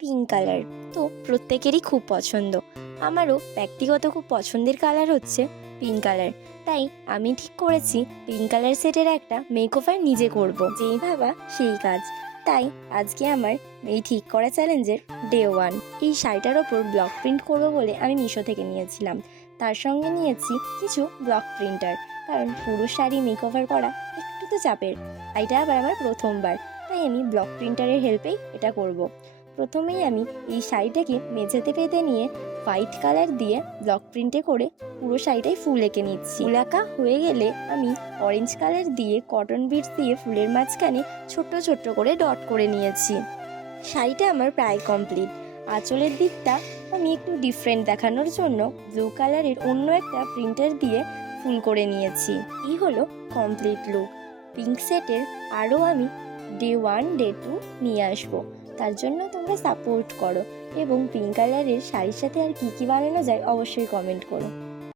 Pink colour তো প্রত্যেকেরই খুব পছন্দ। আমারও ব্যক্তিগত খুব পছন্দের কালার হচ্ছে পিঙ্ক কালার। তাই আমি ঠিক করেছি পিঙ্ক কালার সেটের একটা মেকওভার নিজে করব, যেই ভাবা সেই কাজ। তাই আজকে আমার এই ঠিক করা চ্যালেঞ্জের ডে 1। এই শাড়িটার ওপর ব্লক প্রিন্ট করব বলে আমি মিশো থেকে নিয়েছিলাম। তার সঙ্গে নিয়েছি কিছু ব্লক প্রিন্টার, কারণ পুরো শাড়ি মেকওভার করা একটু তো চাপের। এটা আবার আমার প্রথমবার, তাই আমি ব্লক প্রিন্টারের হেল্পেই এটা করব। প্রথমেই আমি এই শাড়িটাকে মেঝেতে পেতে নিয়ে হোয়াইট কালার দিয়ে ব্লক প্রিন্টে করে পুরো শাড়িটাই ফুল এঁকে নিচ্ছি। ফুল আঁকা হয়ে গেলে আমি অরেঞ্জ কালার দিয়ে কটন বিডস দিয়ে ফুলের মাঝখানে ছোট্ট ছোট্ট করে ডট করে নিয়েছি। শাড়িটা আমার প্রায় কমপ্লিট। আঁচলের দিকটা আমি একটু ডিফারেন্ট দেখানোর জন্য ব্লু কালারের অন্য একটা প্রিন্টার দিয়ে ফুল করে নিয়েছি। এই হলো কমপ্লিট লুক। পিঙ্ক সেটের আরও আমি ডে 1 ডে 2 নিয়ে আসবো। তার জন্য তোমরা সাপোর্ট করো এবং পিঙ্ক কালারের শাড়ির সাথে আর কী কী বানানো যায় অবশ্যই কমেন্ট করো।